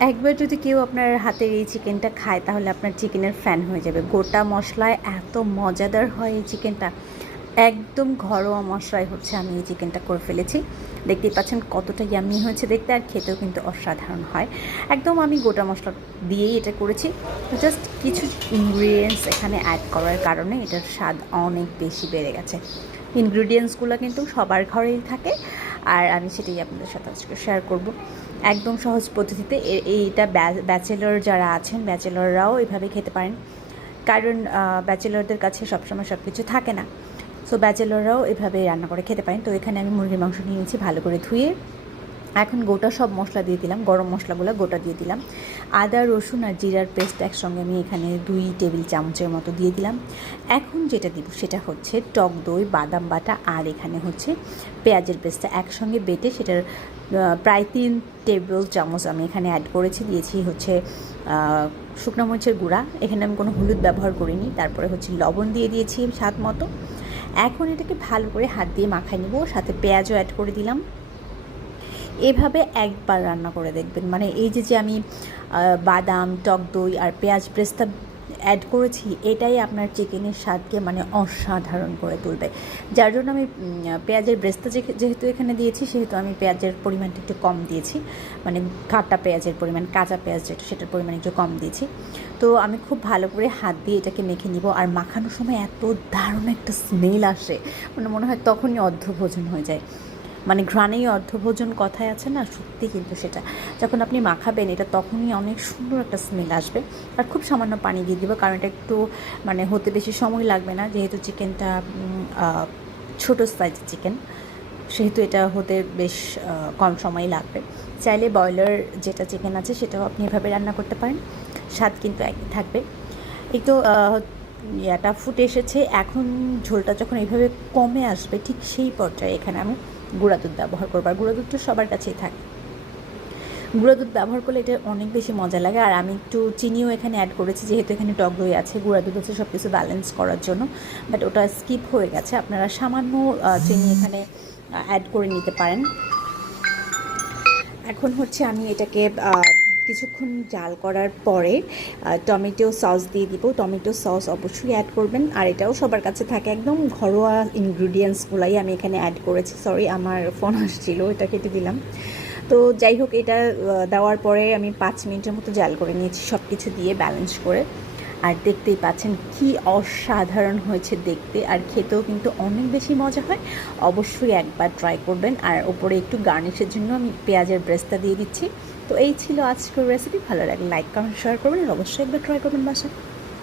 একবার যদি কেউ আপনার হাতের এই চিকেনটা খায়, তাহলে আপনার চিকেনের ফ্যান হয়ে যাবে। গোটা মশলায় এত মজাদার হয় এই চিকেনটা। একদম ঘরোয়া মশলায় হচ্ছে আমি এই চিকেনটা করে ফেলেছি। দেখতেই পাচ্ছেন কতটা ইয়ামি হয়েছে দেখতে, আর খেতেও কিন্তু অসাধারণ হয়। একদম আমি গোটা মশলা দিয়েই এটা করেছি। জাস্ট কিছু ইনগ্রিডিয়েন্টস এখানে অ্যাড করার কারণে এটার স্বাদ অনেক বেশি বেড়ে গেছে। ইনগ্রিডিয়েন্টসগুলো কিন্তু সবার ঘরেই থাকে, আর আমি সেটাই আপনাদের সাথে আজকে শেয়ার করব। একদম সহজ পদ্ধতিতে এইটা ব্যাচেলর যারা আছেন, ব্যাচেলররাও এভাবে খেতে পারেন। কারণ ব্যাচেলরদের কাছে সবসময় সব কিছু থাকে না। সো ব্যাচেলররাও এভাবে রান্না করে খেতে পারেন। তো এখানে আমি মুরগির মাংস নিয়েছি, ভালো করে ধুয়ে এখন গোটা সব মশলা দিয়ে দিলাম, গরম মশলাগুলো গোটা দিয়ে দিলাম। আদা, রসুন আর জিরার পেস্ট একসঙ্গে আমি এখানে দুই টেবিল চামচের মতো দিয়ে দিলাম। এখন যেটা দিব সেটা হচ্ছে টক দই, বাদাম বাটা আর এখানে হচ্ছে পেঁয়াজের পেস্টটা একসঙ্গে বেটে সেটার প্রায় তিন টেবিল চামচ আমি এখানে অ্যাড করেছি, দিয়েছি হচ্ছে শুকনো মরিচের গুঁড়া। এখানে আমি কোনো হলুদ ব্যবহার করিনি, তারপরে হচ্ছে লবণ দিয়ে দিয়েছি স্বাদ মতো। এখন এটাকে ভালো করে হাত দিয়ে মাখাই নিব, সাথে পেঁয়াজও অ্যাড করে দিলাম। এভাবে একবার রান্না করে দেখবেন। মানে এই যে যে আমি বাদাম, টক দই আর পেঁয়াজ ব্রেস্তা অ্যাড করেছি, এটাই আপনার চিকেনের স্বাদকে মানে অসাধারণ করে তুলবে। যার জন্য আমি পেঁয়াজের ব্রেস্তা যেহেতু এখানে দিয়েছি, সেহেতু আমি পেঁয়াজের পরিমাণটা একটু কম দিয়েছি। মানে কাটা পেঁয়াজের পরিমাণ, কাঁচা পেঁয়াজ যেটা, সেটার পরিমাণ একটু কম দিয়েছি। তো আমি খুব ভালো করে হাত দিয়ে এটাকে মেখে নিব আর মাখানোর সময় এত দারুণ একটা স্মেল আসে। মানে মনে হয় তখনই অর্ধভোজন হয়ে যায়। মানে ঘ্রাণেই অর্ধভোজন কথায় আছে না, সত্যি কিন্তু সেটা। যখন আপনি মাখাবেন, এটা তখনই অনেক সুন্দর একটা স্মেল আসবে। আর খুব সামান্য পানি দিয়ে দিব, কারণ এটা একটু মানে হতে বেশি সময় লাগবে না, যেহেতু চিকেনটা ছোটো সাইজের চিকেন। সেহেতু এটা হতে বেশ কম সময় লাগবে। চাইলে ব্রয়লার যেটা চিকেন আছে, সেটাও আপনি এভাবে রান্না করতে পারেন। স্বাদ কিন্তু একই থাকবে। এই তো ইয়াটা ফুটে এসেছে। এখন ঝোলটা যখন এইভাবে কমে আসবে, ঠিক সেই পর্যায়ে এখানে আমি গুঁড়া দুধ ব্যবহার করব, আর গুঁড়া দুধ তো সবার কাছেই থাকে। গুঁড়া দুধ ব্যবহার করলে এটা অনেক বেশি মজা লাগে, আর আমি একটু চিনিও এখানে অ্যাড করেছি, যেহেতু এখানে টক দই আছে, গুঁড়া দুধ আছে সব কিছু ব্যালেন্স করার জন্য। বাট ওটা স্কিপ হয়ে গেছে, আপনারা সামান্য চিনি এখানে অ্যাড করে নিতে পারেন। এখন হচ্ছে আমি এটাকে কিছুক্ষণ জাল করার পরে টমেটো সস দিয়ে দিব। টমেটো সস অবশ্যই অ্যাড করবেন। আর এটাও সবার কাছে থাকে। একদম ঘরোয়া ইনগ্রিডিয়েন্টসগুলাই আমি এখানে অ্যাড করেছি। সরি আমার ফোন আসছিল, এটা কেটে দিলাম। তো যাই হোক, এটা দেওয়ার পরে আমি পাঁচ মিনিটের মতো জাল করে নিয়েছি সব কিছু দিয়ে ব্যালেন্স করে। আর দেখতেই পাচ্ছেন কি অসাধারণ হয়েছে দেখতে, আর খেতেও কিন্তু অনেক বেশি মজা হয়। অবশ্যই একবার ট্রাই করবেন। আর ওপরে একটু গার্নিশের জন্য আমি পেঁয়াজের ব্রেস্তা দিয়ে দিচ্ছি। তো এই ছিল আজকের রেসিপি ভালো লাগে লাইক কমেন্ট শেয়ার করবেন। আর অবশ্যই একবার ট্রাই করবেন বাসা